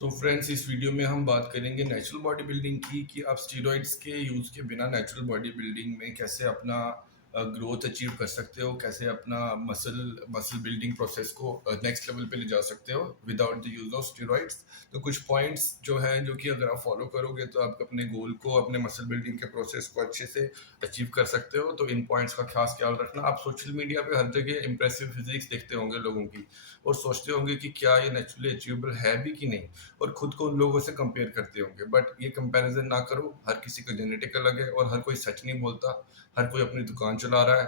तो फ्रेंड्स, इस वीडियो में हम बात करेंगे नेचुरल बॉडी बिल्डिंग की कि आप स्टीरॉइड्स के यूज़ के बिना नेचुरल बॉडी बिल्डिंग में कैसे अपना ग्रोथ अचीव कर सकते हो, कैसे अपना मसल मसल बिल्डिंग प्रोसेस को नेक्स्ट लेवल पे ले जा सकते हो without the use of steroids. तो कुछ पॉइंट्स जो हैं जो कि अगर आप फॉलो करोगे तो आप अपने गोल को, अपने मसल बिल्डिंग के प्रोसेस को अच्छे से अचीव कर सकते हो। तो इन पॉइंट्स का खास ख्याल रखना। आप सोशल मीडिया पे हर जगह इंप्रेसिव फिजिक्स देखते होंगे लोगों की और सोचते होंगे कि क्या ये नेचुरली अचीवेबल है भी कि नहीं, और खुद को उन लोगों से कंपेयर करते होंगे। बट ये कंपैरिजन ना करो। हर किसी का जेनेटिक अलग है और हर कोई सच नहीं बोलता। हर कोई अपनी दुकान चला रहा है,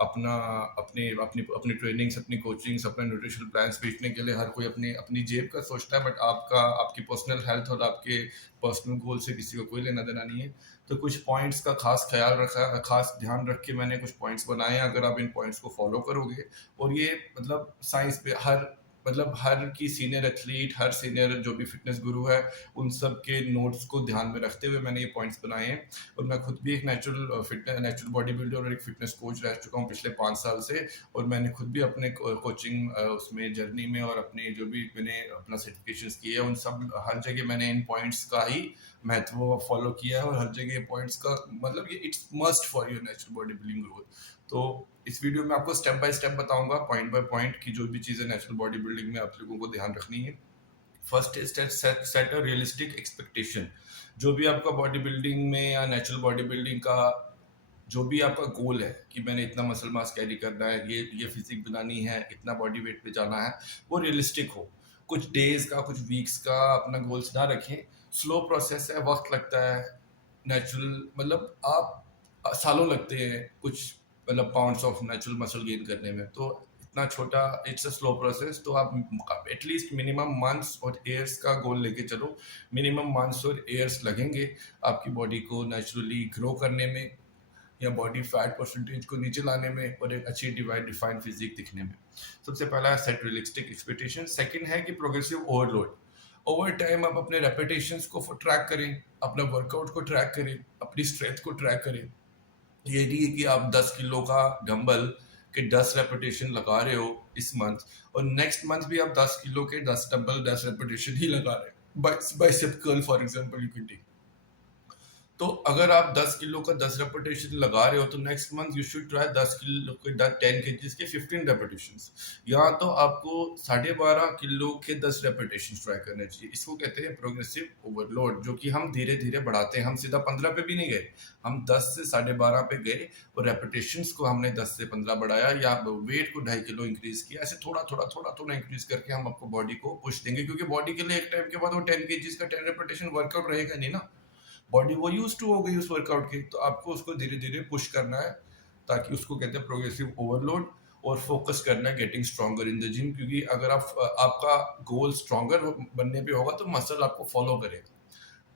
अपना अपने अपनी अपनी ट्रेनिंग्स, अपनी कोचिंग्स, अपने न्यूट्रिशनल प्लान्स बेचने के लिए हर कोई अपनी अपनी जेब का सोचता है। बट आपका, आपकी पर्सनल हेल्थ और आपके पर्सनल गोल से किसी को कोई लेना देना नहीं है। तो कुछ पॉइंट्स का खास ख्याल रखा, खास ध्यान रख के मैंने कुछ पॉइंट्स बनाए हैं। अगर आप इन पॉइंट्स को फॉलो करोगे, और ये मतलब साइंस पे हर की सीनियर एथलीट, हर सीनियर जो भी फिटनेस गुरु है, उन सब के नोट्स को ध्यान में रखते हुए मैंने ये पॉइंट्स बनाए हैं। और मैं खुद भी एक नेचुरल बॉडी बिल्डर और एक फिटनेस कोच रह चुका हूँ पिछले 5 साल से। और मैंने खुद भी अपने कोचिंग उसमें जर्नी में और अपने जो भी मैंने अपना सर्टिफिकेशंस किए हैं, उन सब हर जगह मैंने इन पॉइंट्स का ही महत्व फॉलो किया है। और हर जगह पॉइंट्स का मतलब ये it's must for your natural body building growth. तो इस वीडियो में आपको स्टेप बाय स्टेप बताऊंगा, पॉइंट बाय पॉइंट, की जो भी चीजें नेचुरल बॉडी बिल्डिंग में आप लोगों को ध्यान रखनी है। First is set a realistic expectation. जो भी आपका बॉडी बिल्डिंग में या नेचुरल बॉडी बिल्डिंग का जो भी आपका गोल है कि मैंने इतना मसल मास कैरी करना है, ये फिजिक बनानी है, इतना बॉडी वेट पे जाना है, वो रियलिस्टिक हो। कुछ डेज का, कुछ वीक्स का अपना गोल्स ना रखें। स्लो प्रोसेस है, वक्त लगता है। नेचुरल मतलब आप सालों लगते हैं कुछ मतलब pounds of natural muscle gain करने में। तो इतना छोटा, इट्स अ स्लो प्रोसेस। तो आप एटलीस्ट मिनिमम मंथ्स और ईयर्स का गोल लेके चलो। मिनिमम मंथ्स और ईयर्स लगेंगे आपकी बॉडी को नेचुरली ग्रो करने में, या बॉडी फैट परसेंटेज को नीचे लाने में, और एक अच्छी डिफाइंड फिजिक दिखने में। सबसे पहला है सेट रियलिस्टिक एक्सपेक्टेशन। सेकंड है कि प्रोग्रेसिव ओवरलोड। ओवर टाइम आप अपने रेपिटेशंस को ट्रैक करें, अपना वर्कआउट को ट्रैक करें, अपनी स्ट्रेंथ को ट्रैक करें। ये नहीं है कि आप 10 किलो का डंबल के 10 रेपिटेशन लगा रहे हो इस मंथ, और नेक्स्ट मंथ भी आप 10 किलो के 10 डंबल 10 रेपिटेशन ही लगा रहे हो। Bicep curl for example you can take. तो अगर आप 10 किलो का 10 रेपिटेशन लगा रहे हो, तो next month you should try 10 kilo के 10 केजीज के 15 रेपिटेशन। या तो आपको 12.5 किलो के 10 रेपिटेशन ट्राई करने चाहिए। इसको कहते हैं प्रोग्रेसिव ओवरलोड, जो कि हम धीरे धीरे बढ़ाते हैं। हम सीधा 15 पे भी नहीं गए, हम 10 से 12.5 पे गए, और रेपिटेशन को हमने 10 से 15 बढ़ाया, या वेट को 2.5 किलो इंक्रीज किया। ऐसे थोड़ा थोड़ा थोड़ा थोड़ा इंक्रीज करके हम आपको बॉडी को पुश देंगे, क्योंकि बॉडी के लिए एक टाइम के बाद वो 10 केजीज का 10 रेपिटेशन वर्कआउट रहेगा नहीं ना। बॉडी वो यूज टू हो गई उस वर्कआउट की। तो आपको उसको धीरे धीरे पुश करना है, ताकि उसको कहते हैं प्रोग्रेसिव ओवरलोड। और फोकस करना है getting stronger in the gym, क्योंकि अगर आपका गोल स्ट्रॉन्गर बनने पे होगा तो मसल आपको फॉलो करेगा।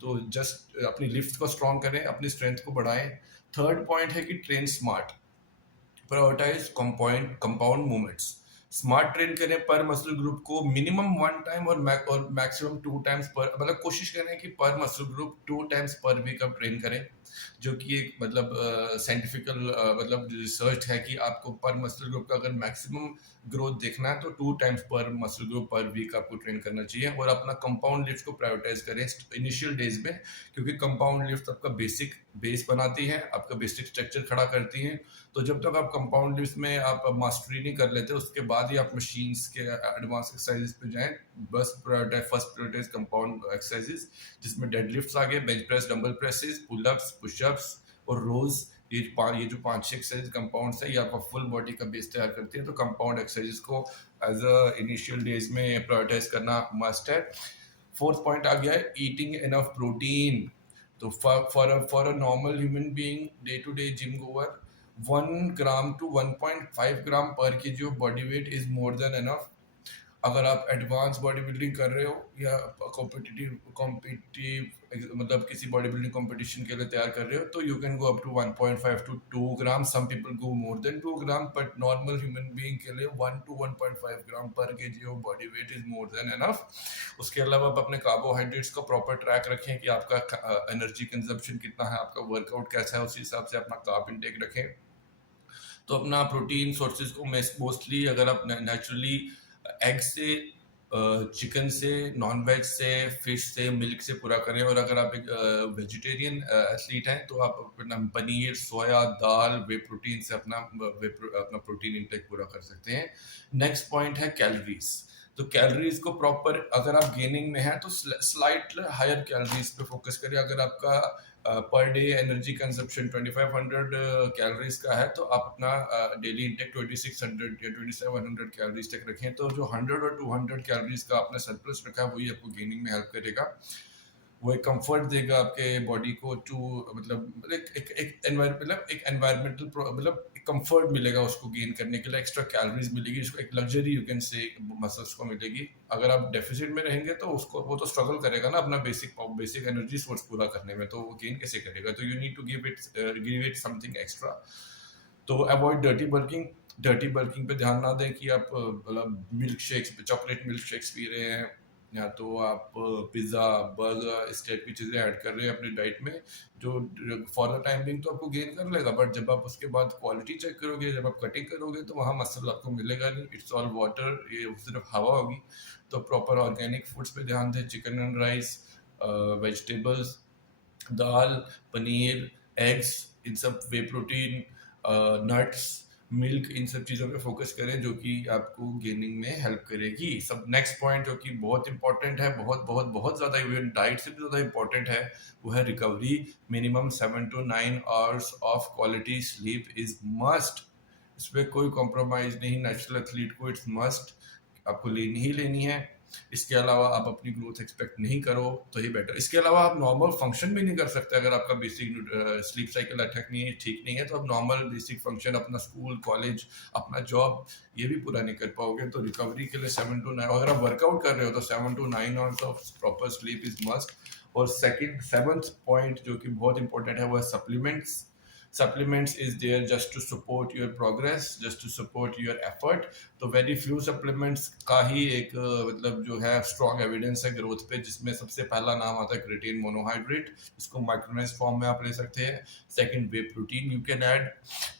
तो जस्ट अपनी लिफ्ट को स्ट्रॉन्ग करें, अपनी स्ट्रेंथ को बढ़ाएं। थर्ड पॉइंट है कि train smart, prioritize compound movements. Smart train करें पर मसल ग्रुप को मिनिमम 1 टाइम और मैक्सिमम 2 टाइम्स पर, मतलब कोशिश करें कि per muscle group 2 times per week आप ट्रेन करें। जो कि एक मतलब साइंटिफिकल मतलब रिसर्च है कि आपको पर मसल ग्रुप का अगर मैक्सिमम ग्रोथ देखना है तो 2 टाइम्स पर मसल ग्रुप पर वीक आपको ट्रेन करना चाहिए। और अपना कंपाउंड लिफ्ट को प्रायोरिटाइज करें इनिशियल डेज में, क्योंकि कंपाउंड लिफ्ट आपका बेसिक बेस बनाती है, आपका बेसिक स्ट्रक्चर खड़ा करती है। तो जब तक आप कंपाउंड लिफ्ट में आप मास्टरी नहीं कर लेते, उसके बाद ही आप मशीन्स के एडवांस एक्सरसाइजेस पे जाएं। बस फर्स्ट प्रायोरिटाइज कंपाउंड एक्सरसाइजेस, जिसमें डेडलिफ्ट्स आ गए, bench press, dumbbell presses, pullups, pushups और रोज। ये जो 5-6 एक्सरसाइज कंपाउंड्स है, ये आपका फुल बॉडी का बेस तैयार करती है। तो कंपाउंड एक्सरसाइजेस को एज अ इनिशियल डेज में प्रायोरिटाइज करना मस्ट है। फोर्थ पॉइंट आ गया है ईटिंग इनफ प्रोटीन। तो for a normal human being, day to day gym goer, 1 gram to 1.5 gram per KG of body weight is more than enough. अगर आप advance body building कर रहे हो या कॉम्पिटिटिव कॉम्पिटिटिव मतलब किसी बॉडी बिल्डिंग कॉम्पिटिशन के लिए तैयार कर रहे हो, तो you can go up to 1.5 to 2 gram. Some people go more than 2 gram, but normal human being के लिए 1 to 1.5 gram per KG of body weight is more than enough. उसके अलावा आप अपने कार्बोहाइड्रेट्स का प्रॉपर ट्रैक रखें कि आपका एनर्जी कंजप्शन कितना है, आपका वर्कआउट कैसा है, उसी हिसाब से अपना कार्ब इंटेक रखें। तो अपना प्रोटीन सोर्सेज को मोस्टली अगर आप नेचुरली एग से चिकन से, नॉन-वेज से, फिश से, मिल्क से पूरा करें और अगर आप एक वेजिटेरियन एथलीट हैं तो आप अपना पनीर, सोया, दाल, वे प्रोटीन से अपना प्रोटीन इंटेक पूरा कर सकते हैं। नेक्स्ट पॉइंट है कैलोरीज़। तो कैलोरीज़ को प्रॉपर अगर आप गेनिंग में हैं तो स्लाइट हायर कैलोरीज़ पे फोकस करिए। अगर आपका per day energy consumption 2500 calories का है तो आप अपना डेली इंटेक 2600 या 2700 कैलोरीज तक रखें। तो जो 100 और 200 कैलोरीज का आपने सरप्लस रखा है वही आपको गेनिंग में हेल्प करेगा। वो एक कंफर्ट देगा आपके बॉडी को टू मतलब एक एनवायरमेंटल मतलब एक कंफर्ट मिलेगा उसको गेन करने के लिए, एक्स्ट्रा कैलोरीज मिलेगी, इसको एक luxury you can say muscles को मिलेगी। अगर आप डेफिसिट में रहेंगे तो उसको वो तो स्ट्रगल करेगा ना अपना बेसिक एनर्जी सोर्स पूरा करने में, तो वो गेन कैसे करेगा? तो you need to give it something extra. तो अवॉइड डर्टी बल्किंग पे ध्यान ना दें कि आप मतलब milkshakes, chocolate milkshakes पी रहे हैं या तो आप पिज़्ज़ा, बर्गर इस टाइप की चीज़ें ऐड कर रहे हैं अपनी डाइट में, जो फॉर द टाइम बिंग तो आपको गेन कर लेगा, बट जब आप उसके बाद क्वालिटी चेक करोगे, जब आप कटिंग करोगे तो वहाँ मसल आपको मिलेगा नहीं, इट्स ऑल वाटर, ये सिर्फ हवा होगी। तो प्रॉपर ऑर्गेनिक फूड्स पे ध्यान दें, चिकन एंड राइस, वेजिटेबल्स, दाल, पनीर, एग्स, इन सब वे प्रोटीन, नट्स, मिल्क, इन सब चीज़ों पे फोकस करें जो कि आपको गेनिंग में हेल्प करेगी। सब नेक्स्ट पॉइंट जो कि बहुत इंपॉर्टेंट है, बहुत बहुत बहुत ज़्यादा, इवन डाइट से भी ज़्यादा इंपॉर्टेंट है, वो है recovery. Minimum 7 to 9 hours of quality sleep is must. इस पर कोई कॉम्प्रोमाइज़ नहीं, नेचुरल एथलीट को इट्स मस्ट, आपको लेनी ही लेनी है। इसके अलावा आप अपनी ग्रोथ एक्सपेक्ट नहीं करो तो ही बेटर। इसके अलावा आप नॉर्मल फंक्शन भी नहीं कर सकते अगर आपका बेसिक स्लीप साइकिल ठीक नहीं है, तो आप नॉर्मल बेसिक फंक्शन, अपना स्कूल, कॉलेज, अपना जॉब, ये भी पूरा नहीं कर पाओगे। तो रिकवरी के लिए 7 to 9, अगर आप वर्कआउट कर रहे हो तो 7 to 9 hours of proper sleep is must. और सेवंथ पॉइंट जो कि बहुत इंपॉर्टेंट है वो है supplements. Supplements is there just to support your progress, just to support your effort। तो वेरी फ्यू सप्लीमेंट्स का ही एक मतलब जो है स्ट्रॉन्ग एविडेंस है ग्रोथ पे, जिसमें सबसे पहला नाम आता है क्रिएटिन मोनोहाइड्रेट, इसको माइक्रोनाइज फॉर्म में आप ले सकते हैं। Second, way protein you can add.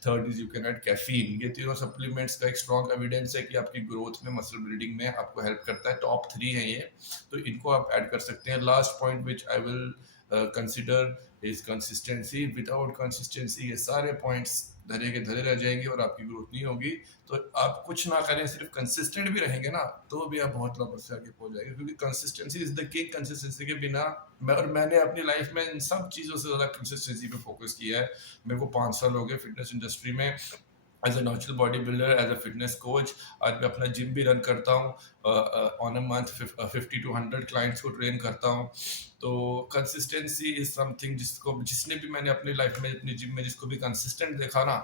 Third is you can add caffeine. ये तीनों सप्लीमेंट्स का एक स्ट्रॉन्ग एविडेंस है कि आपकी ग्रोथ में, मसल बिल्डिंग में आपको हेल्प करता है। टॉप 3 है ये, तो इनको आप ऐड कर सकते हैं। Last point which I will consider is consistency. Without consistency ये सारे पॉइंट्स धरे के धरे रह जाएंगे और आपकी ग्रोथ नहीं होगी। तो आप कुछ ना करें, सिर्फ कंसिस्टेंट भी रहेंगे ना, तो भी आप बहुत लंबे से आगे पहुंच जाएंगे, क्योंकि consistency is the king. Consistency के बिना मैंने अपनी लाइफ में इन सब चीज़ों से ज़्यादा कंसिस्टेंसी पे फोकस किया है। मेरे को 5 साल हो गए फिटनेस इंडस्ट्री में, as a natural bodybuilder, as a fitness coach. आज मैं अपना जिम भी रन करता हूँ, on a month 50 to 100 clients को ट्रेन करता हूँ। तो कंसिस्टेंसी इज समथिंग जिसने भी मैंने अपनी लाइफ में अपनी जिम में जिसको भी कंसिस्टेंट देखा ना,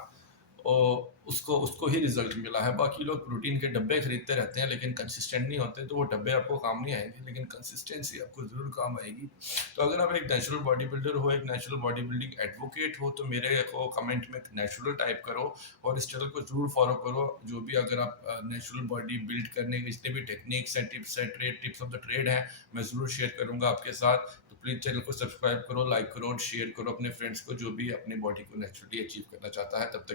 और उसको उसको ही रिजल्ट मिला है। बाकी लोग प्रोटीन के डब्बे खरीदते रहते हैं लेकिन कंसिस्टेंट नहीं होते, तो वो डब्बे आपको काम नहीं आएंगे, लेकिन कंसिस्टेंसी आपको ज़रूर काम आएगी। तो अगर आप एक नेचुरल बॉडी बिल्डर हो, एक नेचुरल बॉडी बिल्डिंग एडवोकेट हो, तो मेरे को कमेंट में नेचुरल टाइप करो और इस चैनल को जरूर फॉलो करो। जो भी अगर आप नेचुरल बॉडी बिल्ड करने के जितने भी techniques and tips of the trade हैं, मैं ज़रूर शेयर करूँगा आपके साथ। तो प्लीज़ चैनल को सब्सक्राइब करो, लाइक करो और शेयर करो अपने फ्रेंड्स को, जो भी अपनी बॉडी को नेचुरली अचीव करना चाहता है। तब तक